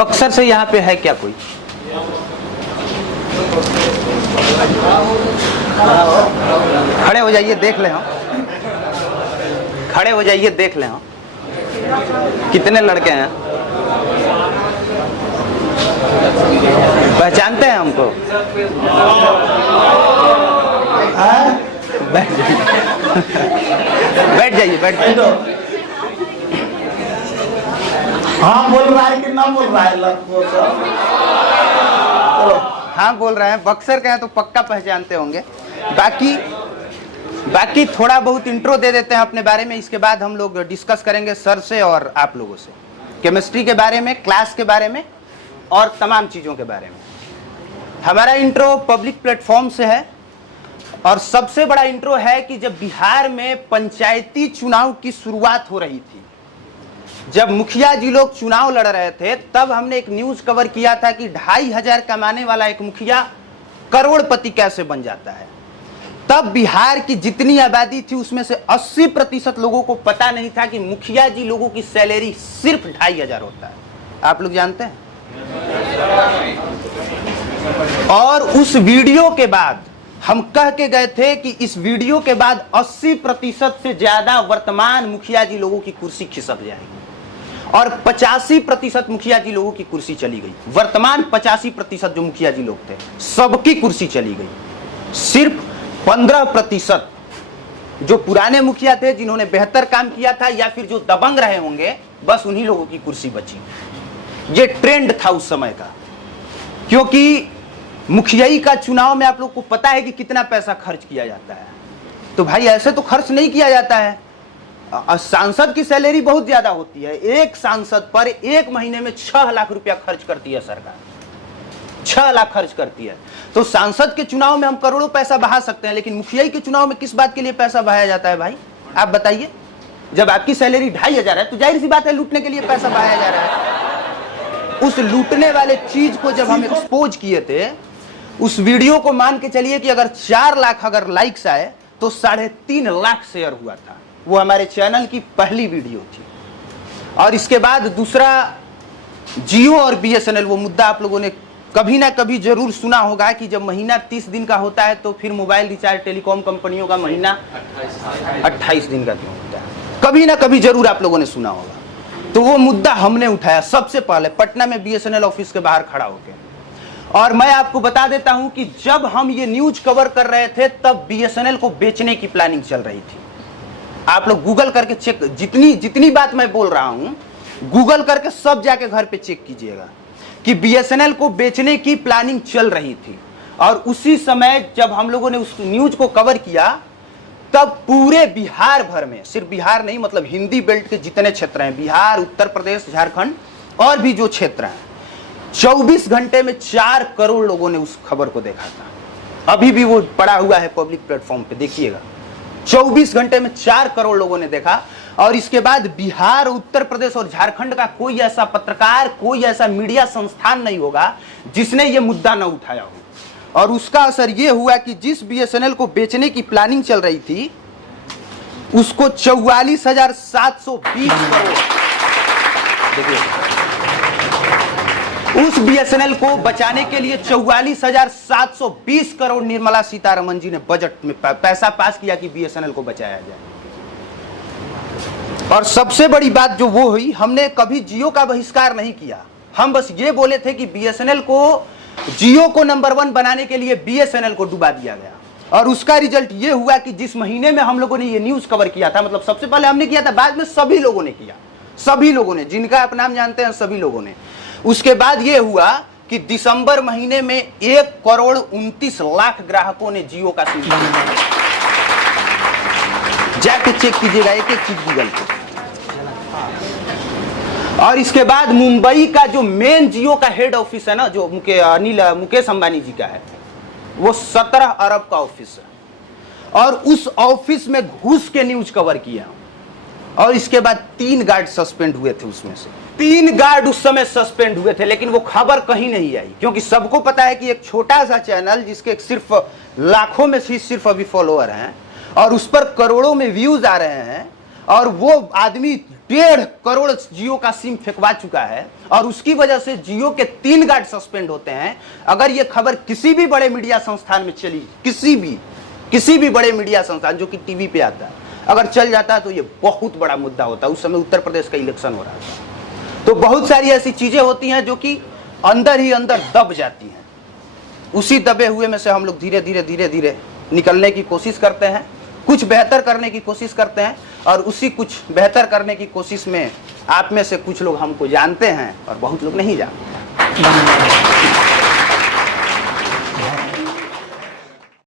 बक्सर से यहाँ पे है क्या कोई? खड़े हो जाइए, देख ले हम। खड़े हो जाइए, देख ले हम कितने लड़के हैं। पहचानते हैं हमको? बैठ जाइए, बैठ जाइए, बैठ जाइए। हाँ बोल रहा है कि ना बोल रहा है? हाँ बोल रहे हैं। बक्सर का है तो पक्का पहचानते होंगे। बाकी थोड़ा बहुत इंट्रो दे देते हैं अपने बारे में, इसके बाद हम लोग डिस्कस करेंगे सर से और आप लोगों से केमिस्ट्री के बारे में, क्लास के बारे में और तमाम चीज़ों के बारे में। हमारा इंट्रो पब्लिक प्लेटफॉर्म से है और सबसे बड़ा इंट्रो है कि जब बिहार में पंचायती चुनाव की शुरुआत हो रही थी, जब मुखिया जी लोग चुनाव लड़ रहे थे, तब हमने एक न्यूज कवर किया था कि 2500 कमाने वाला एक मुखिया करोड़पति कैसे बन जाता है। तब बिहार की जितनी आबादी थी उसमें से 80% लोगों को पता नहीं था कि मुखिया जी लोगों की सैलरी सिर्फ 2500 होता है। आप लोग जानते हैं? और उस वीडियो के बाद हम कह के गए थे कि इस वीडियो के बाद 80% से ज्यादा वर्तमान मुखिया जी लोगों की कुर्सी खिसक जाएगी और 85% मुखिया जी लोगों की कुर्सी चली गई। वर्तमान 85% जो मुखिया जी लोग थे सबकी कुर्सी चली गई। सिर्फ 15% जो पुराने मुखिया थे जिन्होंने बेहतर काम किया था या फिर जो दबंग रहे होंगे, बस उन्हीं लोगों की कुर्सी बची। ये ट्रेंड था उस समय का, क्योंकि मुखियाई का चुनाव में आप लोग को पता है कि कितना पैसा खर्च किया जाता है। तो भाई ऐसे तो खर्च नहीं किया जाता है। सांसद की सैलरी बहुत ज्यादा होती है। एक सांसद पर एक महीने में 6 लाख रुपया खर्च करती है सरकार, 6 लाख खर्च करती है। तो सांसद के चुनाव में हम करोड़ों पैसा बहा सकते हैं, लेकिन मुखियाई के चुनाव में किस बात के लिए पैसा बहाया जाता है भाई? आप बताइए। जब आपकी सैलरी 2500 है तो जाहिर सी बात है लूटने के लिए पैसा बहाया जा रहा है। उस लूटने वाले चीज को जब हम एक्सपोज किए थे, उस वीडियो को मान के चलिए कि अगर 4 लाख अगर लाइक्स आए तो 3.5 लाख शेयर हुआ था। वो हमारे चैनल की पहली वीडियो थी। और इसके बाद दूसरा जियो और बीएसएनएल, वो मुद्दा आप लोगों ने कभी ना कभी जरूर सुना होगा कि जब महीना 30 दिन का होता है तो फिर मोबाइल रिचार्ज टेलीकॉम कंपनियों का महीना 28 दिन का क्यों होता है। कभी ना कभी जरूर आप लोगों ने सुना होगा। तो वो मुद्दा हमने उठाया सबसे पहले पटना में बीएसएनएल ऑफिस के बाहर खड़ा होकर। और मैं आपको बता देता हूं कि जब हम ये न्यूज कवर कर रहे थे तब बीएसएनएल को बेचने की प्लानिंग चल रही थी। आप लोग गूगल करके चेक, जितनी बात मैं बोल रहा हूं गूगल करके सब जाके घर पे चेक कीजिएगा कि बीएसएनएल को बेचने की प्लानिंग चल रही थी। और उसी समय जब हम लोगों ने उस न्यूज को कवर किया तब पूरे बिहार भर में, सिर्फ बिहार नहीं मतलब हिंदी बेल्ट के जितने क्षेत्र हैं, बिहार, उत्तर प्रदेश, झारखंड और भी जो क्षेत्र हैं, 24 घंटे में 4 करोड़ लोगों ने उस खबर को देखा था। अभी भी वो पड़ा हुआ है पब्लिक प्लेटफॉर्म पे, देखिएगा। 24 घंटे में 4 करोड़ लोगों ने देखा। और इसके बाद बिहार, उत्तर प्रदेश और झारखंड का कोई ऐसा पत्रकार, कोई ऐसा मीडिया संस्थान नहीं होगा जिसने ये मुद्दा न उठाया हो। और उसका असर ये हुआ कि जिस बीएसएनएल को बेचने की प्लानिंग चल रही थी उसको 44,720 करोड़, देखिए उस बीएसएनएल को बचाने के लिए 44,720 करोड़ निर्मला सीतारमण जी ने बजट में पैसा पास किया कि बीएसएनएल को बचाया जाए। और सबसे बड़ी बात जो वो हुई, हमने कभी जियो का बहिष्कार नहीं किया। हम बस ये बोले थे कि बीएसएनएल को, जियो को नंबर 1 बनाने के लिए बीएसएनएल को डुबा दिया गया। और उसका रिजल्ट ये हुआ कि जिस महीने में हम लोगों ने ये न्यूज कवर किया था, मतलब सबसे पहले हमने किया था, बाद में सभी लोगों ने किया, सभी लोगों ने, जिनका आप नाम जानते हैं सभी लोगों ने। उसके बाद ये हुआ कि दिसंबर महीने में 1,29,00,000 ग्राहकों ने जियो का सिम लिया। जाके चेक कीजिएगा एक एक चीज गूगल पे। और इसके बाद मुंबई का जो मेन जियो का हेड ऑफिस है ना, जो मुकेश अंबानी जी का है, वो 17 अरब का ऑफिस है। और उस ऑफिस में घुस के न्यूज कवर किया। और इसके बाद 3 गार्ड सस्पेंड हुए थे, उसमें से 3 गार्ड उस समय सस्पेंड हुए थे, लेकिन वो खबर कहीं नहीं आई, क्योंकि सबको पता है कि एक छोटा सा चैनल जिसके सिर्फ लाखों में सिर्फ अभी फॉलोअर हैं और उस पर करोड़ों में व्यूज आ रहे हैं, और वो आदमी 1.5 करोड़ जियो का सिम फेंकवा चुका है और उसकी वजह से जियो के 3 गार्ड सस्पेंड होते हैं। अगर ये खबर किसी भी बड़े मीडिया संस्थान में चली, किसी भी बड़े मीडिया संस्थान जो कि टीवी पे आता है, अगर चल जाता है तो ये बहुत बड़ा मुद्दा होता है। उस समय उत्तर प्रदेश का इलेक्शन हो रहा था। तो बहुत सारी ऐसी चीजें होती हैं जो कि अंदर ही अंदर दब जाती हैं। उसी दबे हुए में से हम लोग धीरे धीरे निकलने की कोशिश करते हैं, कुछ बेहतर करने की कोशिश करते हैं, और उसी कुछ बेहतर करने की कोशिश में आप में से कुछ लोग हमको जानते हैं और बहुत लोग नहीं जानते हैं।